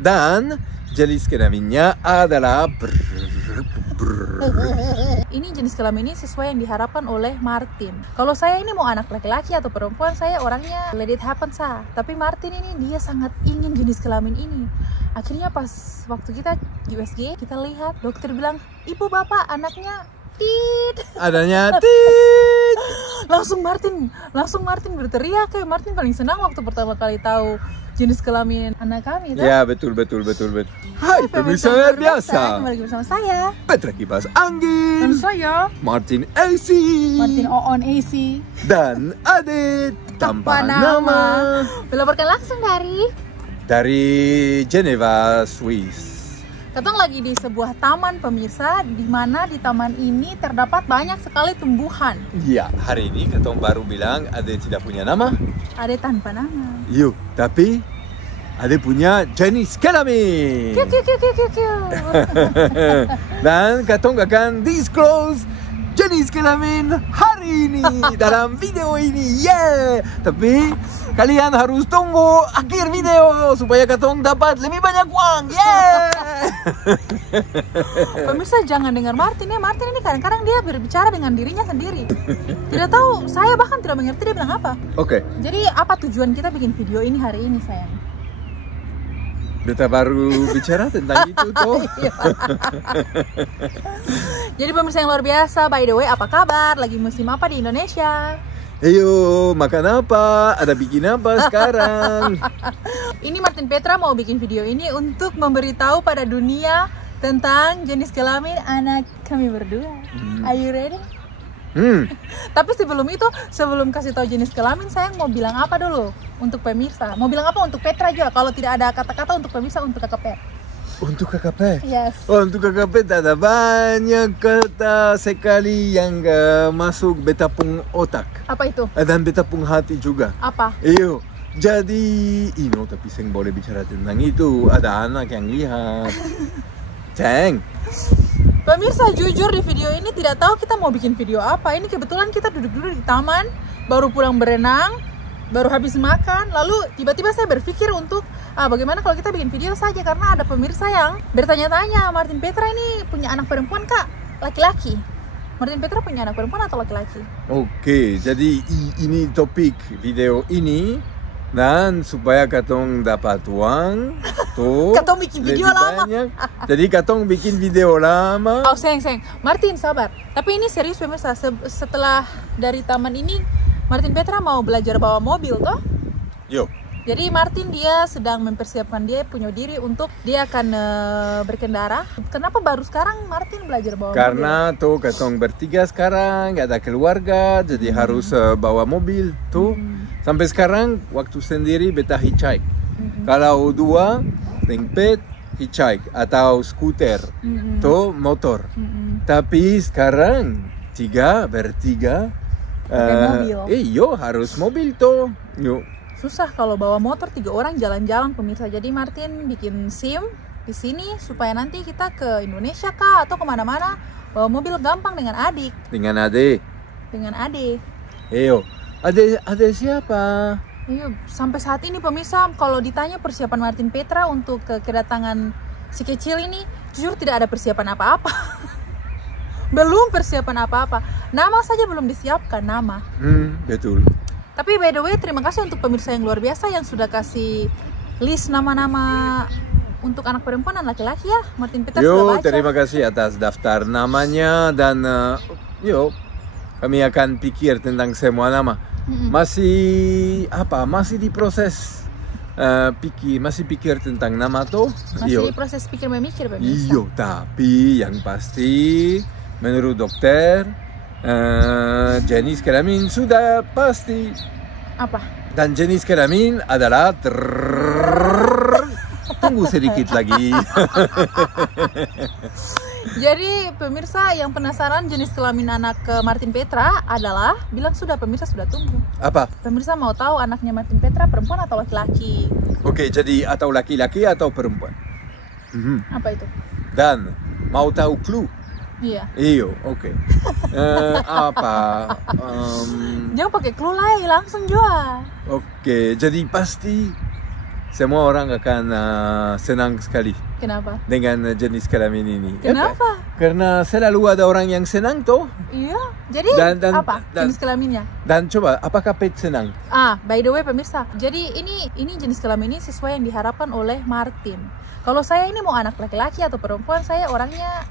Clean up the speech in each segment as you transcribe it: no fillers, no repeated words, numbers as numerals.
Dan jenis kelaminnya adalah Ini jenis kelamin ini sesuai yang diharapkan oleh Martin. Kalau saya ini mau anak laki-laki atau perempuan, saya orangnya let it happen sah. Tapi Martin ini dia sangat ingin jenis kelamin ini. Akhirnya pas waktu kita di USG, kita lihat dokter bilang, ibu bapak anaknya tit. Adanya tit. Langsung Martin berteriak. Kayak Martin paling senang waktu pertama kali tahu jenis kelamin anak kami. Ya betul. Hai pemirsa luar biasa. Kembali lagi bersama saya Petra Kipas Angin. dan saya Martin AC. Martin Oon AC Dan Adit tanpa nama. melaporkan langsung dari Geneva, Swiss. Katong lagi di sebuah taman pemirsa, di mana di taman ini terdapat banyak sekali tumbuhan. Ya, hari ini Katong baru bilang Adit tidak punya nama. Ada tanpa nama. Yuk, tapi Adit punya jenis kelamin. Kiu. Dan Katong akan disclose jenis kelamin hari ini dalam video ini. Yeah. Tapi kalian harus tunggu akhir video supaya Katong dapat lebih banyak uang. Yeah. Pemirsa jangan dengar Martin ya. Martin ini kadang-kadang dia berbicara dengan dirinya sendiri. Tidak tahu, saya bahkan tidak mengerti dia bilang apa. Oke. Jadi apa tujuan kita bikin video ini hari ini sayang? Beta baru bicara tentang itu tuh. Jadi pemirsa yang luar biasa, by the way, apa kabar? Lagi musim apa di Indonesia? Ayo, makan apa? Ada bikin apa sekarang? Ini Martin Petra mau bikin video ini untuk memberitahu pada dunia tentang jenis kelamin anak kami berdua. Are you ready? Tapi sebelum itu, sebelum kasih tahu jenis kelamin, saya mau bilang apa dulu untuk pemirsa? Mau bilang apa untuk Petra juga? Kalau tidak ada kata-kata untuk pemirsa, untuk KKP. Untuk KKP? Yes. Oh, untuk KKP ada banyak kata sekali yang masuk beta pung otak. Apa itu? Dan beta pung hati juga. Apa? Iyo, jadi tapi saya boleh bicara tentang itu. Ada anak yang lihat. Ceng. Pemirsa jujur di video ini tidak tahu kita mau bikin video apa. Ini kebetulan kita duduk-duduk di taman, baru pulang berenang, baru habis makan, lalu tiba-tiba saya berpikir untuk bagaimana kalau kita bikin video saja, karena ada pemirsa yang bertanya-tanya, Martin Petra ini punya anak perempuan kak? Laki-laki? Martin Petra punya anak perempuan atau laki-laki? Oke, jadi ini topik video ini. Dan supaya Katong dapat uang tuh Katong bikin video lama banyak. Jadi Katong bikin video lama. Oh sayang Martin sabar. Tapi ini serius pemirsa, setelah dari taman ini Martin Petra mau belajar bawa mobil toh? Yuk. Jadi Martin dia sedang mempersiapkan dia punya diri untuk dia akan berkendara. Kenapa baru sekarang Martin belajar bawa Karena mobil? tuh Katong bertiga sekarang, gak ada keluarga, jadi harus bawa mobil tuh. Sampai sekarang waktu sendiri beta hitchhike. Kalau dua, lengpet, hitchhike atau skuter, tuh motor. Tapi sekarang bertiga, mobil. Iyo harus mobil tuh. Yuk. Susah kalau bawa motor 3 orang jalan-jalan pemirsa. Jadi Martin bikin SIM di sini supaya nanti kita ke Indonesia kah atau kemana-mana bawa mobil gampang dengan adik. Dengan adik. Iyo, Ade siapa? Iya, sampai saat ini pemirsa kalau ditanya persiapan Martin Petra untuk kedatangan si kecil ini, jujur tidak ada persiapan apa-apa. Belum persiapan apa-apa. Nama saja belum disiapkan nama. Betul. Tapi by the way, terima kasih untuk pemirsa yang luar biasa yang sudah kasih list nama-nama untuk anak perempuan dan laki-laki ya. Martin Petra sudah baca. Terima kasih atas daftar namanya dan kami akan pikir tentang semua nama. Masih diproses masih pikir tentang nama tuh. Masih proses pikir memikir pemirsa. Iyo, tapi yang pasti menurut dokter jenis kelamin sudah pasti. Apa? Dan jenis kelamin adalah tunggu sedikit lagi. Jadi pemirsa yang penasaran jenis kelamin anak Martin Petra adalah bilang sudah, pemirsa sudah tunggu. Apa? Pemirsa mau tahu anaknya Martin Petra perempuan atau laki-laki? Oke, jadi atau laki-laki atau perempuan. Apa itu? Dan mau tahu clue? Iya. Iyo, oke. Apa? Jangan pakai clue lah, langsung jual. Oke, jadi pasti semua orang akan senang sekali Kenapa? dengan jenis kelamin ini. Kenapa? Karena selalu ada orang yang senang toh. Iya. Jadi apa jenis kelaminnya? Dan coba, apakah Pet senang? By the way pemirsa, jadi ini jenis kelamin ini sesuai yang diharapkan oleh Martin. Kalau saya ini mau anak laki-laki atau perempuan, saya orangnya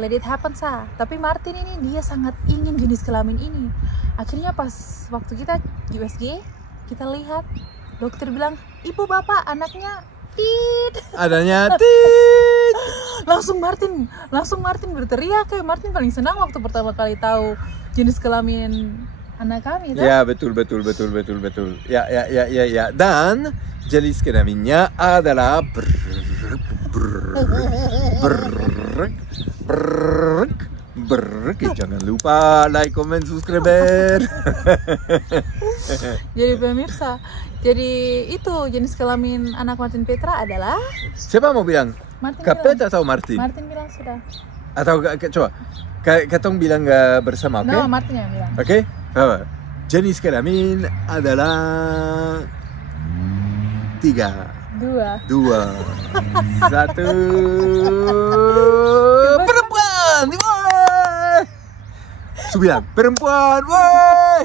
let it happen sah. Tapi Martin ini dia sangat ingin jenis kelamin ini. Akhirnya pas waktu kita di USG, kita lihat dokter bilang, ibu bapak anaknya tit. Adanya tit. Langsung Martin berteriak. Kayak Martin paling senang waktu pertama kali tahu jenis kelamin anak kami. Ya betul. Ya. Dan jenis kelaminnya adalah jangan lupa like, comment, subscribe. Jadi pemirsa, jadi itu jenis kelamin anak Martin Petra adalah. Siapa mau bilang? Kapet atau Martin? Martin bilang sudah. Atau coba, katong bilang bersama, oke? No, Martin yang bilang. Oke? Jenis kelamin adalah 3, 2, 1. Perempuan. Subilang, perempuan. Woi.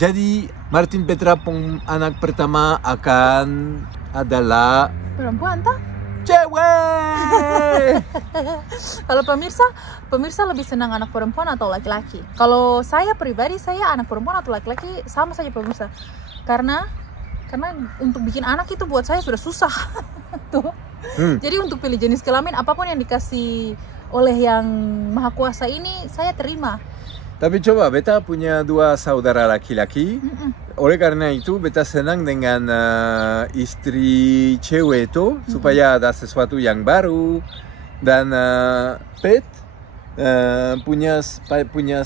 Jadi Martin Petra anak pertama akan adalah perempuan tak? Cewek. Kalau pemirsa lebih senang anak perempuan atau laki-laki? Kalau saya pribadi, saya anak perempuan atau laki-laki sama saja pemirsa. Karena untuk bikin anak itu buat saya sudah susah. Tuh. Jadi untuk pilih jenis kelamin apapun yang dikasih oleh yang Maha Kuasa ini saya terima. Tapi coba, beta punya 2 saudara laki-laki. Oleh karena itu, beta senang dengan istri cewek itu supaya ada sesuatu yang baru. Dan Pet punya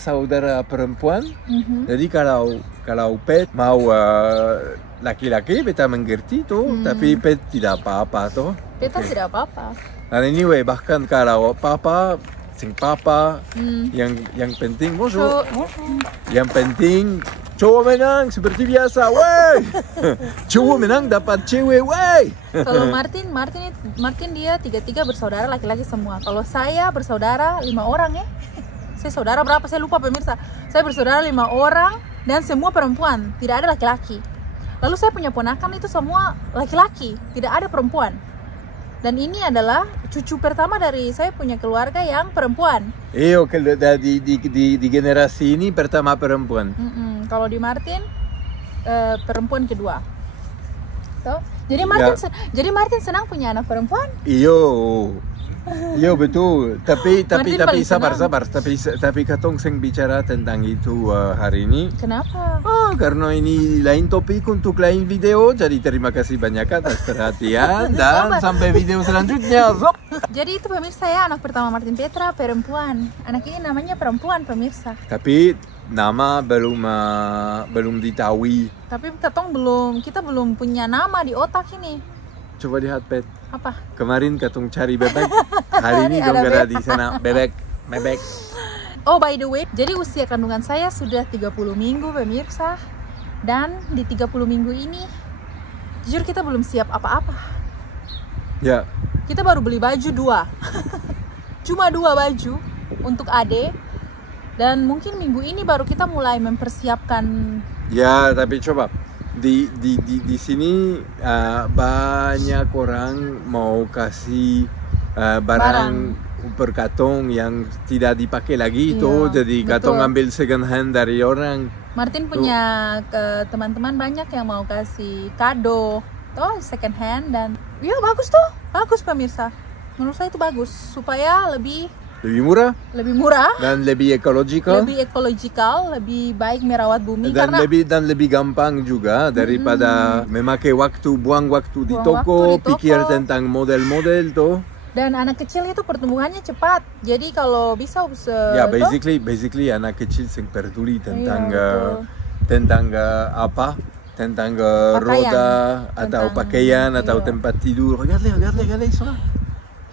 saudara perempuan. Jadi kalau Pet mau laki-laki, beta mengerti tuh. Tapi Pet tidak apa-apa tuh. Beta tidak apa-apa. Dan anyway, bahkan kalau papa yang penting yang penting cowok menang seperti biasa, woi. Cowok menang dapat cewek, woi. Kalau Martin dia 3 bersaudara laki-laki semua. Kalau saya bersaudara 5 orang ya. Saya saudara berapa saya lupa pemirsa. Saya bersaudara 5 orang dan semua perempuan, tidak ada laki-laki. Lalu saya punya ponakan itu semua laki-laki, tidak ada perempuan. Dan ini adalah cucu pertama dari saya punya keluarga yang perempuan. Iya, di generasi ini pertama perempuan. Kalau di Martin perempuan kedua. Tuh. Jadi Martin senang punya anak perempuan? Iya betul. Tapi sabar. Tapi katong seng bicara tentang itu hari ini. Kenapa? Karena ini lain topik untuk lain video. Jadi terima kasih banyak atas perhatian dan sampai video selanjutnya. Jadi itu pemirsa ya, anak pertama Martin Petra perempuan. Anak ini namanya perempuan pemirsa. Tapi nama belum ditahui. Tapi kita belum punya nama di otak ini. Coba lihat Pet. Apa? Kemarin katong cari bebek. Hari ini dong ada di sana bebek. Oh by the way, jadi usia kandungan saya sudah 30 minggu pemirsa. Dan di 30 minggu ini jujur kita belum siap apa-apa. Ya. Kita baru beli baju 2. Cuma 2 baju untuk Ade. Dan mungkin minggu ini baru kita mulai mempersiapkan. Ya, tapi coba di sini banyak orang mau kasih barang per karton yang tidak dipakai lagi itu, jadi katong ambil second hand dari orang. Martin punya ke teman-teman banyak yang mau kasih kado second hand dan ya bagus pemirsa. Menurut saya itu bagus supaya lebih murah dan lebih ekologikal, lebih baik merawat bumi dan lebih gampang juga daripada buang waktu di toko, pikir tentang model-model tuh. Dan anak kecil itu pertumbuhannya cepat, jadi kalau bisa basically anak kecil yang peduli tentang roda atau pakaian atau tempat tidur. Lihat.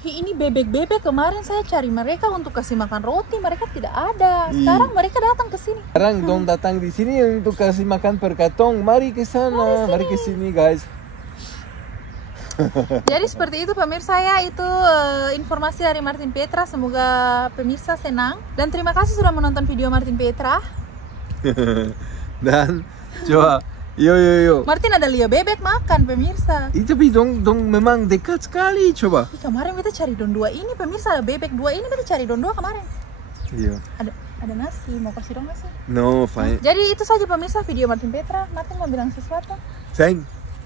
Ini bebek-bebek kemarin saya cari mereka untuk kasih makan roti, mereka tidak ada. Sekarang mereka datang ke sini. Sekarang dong datang di sini untuk kasih makan per karton. Mari ke sana, mari ke sini guys. Jadi seperti itu pemirsa ya, itu informasi dari Martin Petra. Semoga pemirsa senang dan terima kasih sudah menonton video Martin Petra. Dan coba, yo. Martin ada lihat bebek makan pemirsa. Itu tapi dong memang dekat sekali coba. Kemarin kita cari don 2 ini pemirsa, ada bebek 2 ini kita cari don 2 kemarin. Iya. Ada nasi, mau kasih dong nasi? No, fine. Jadi itu saja pemirsa video Martin Petra. Martin mau bilang sesuatu?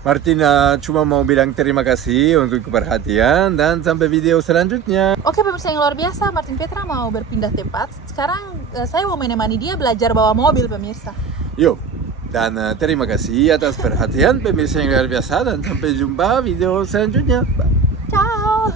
Martin cuma mau bilang terima kasih untuk keperhatian dan sampai video selanjutnya. Oke pemirsa yang luar biasa, Martin Petra mau berpindah tempat. Sekarang saya mau menemani dia belajar bawa mobil pemirsa. Yo, dan terima kasih atas perhatian pemirsa yang luar biasa dan sampai jumpa video selanjutnya. Ciao.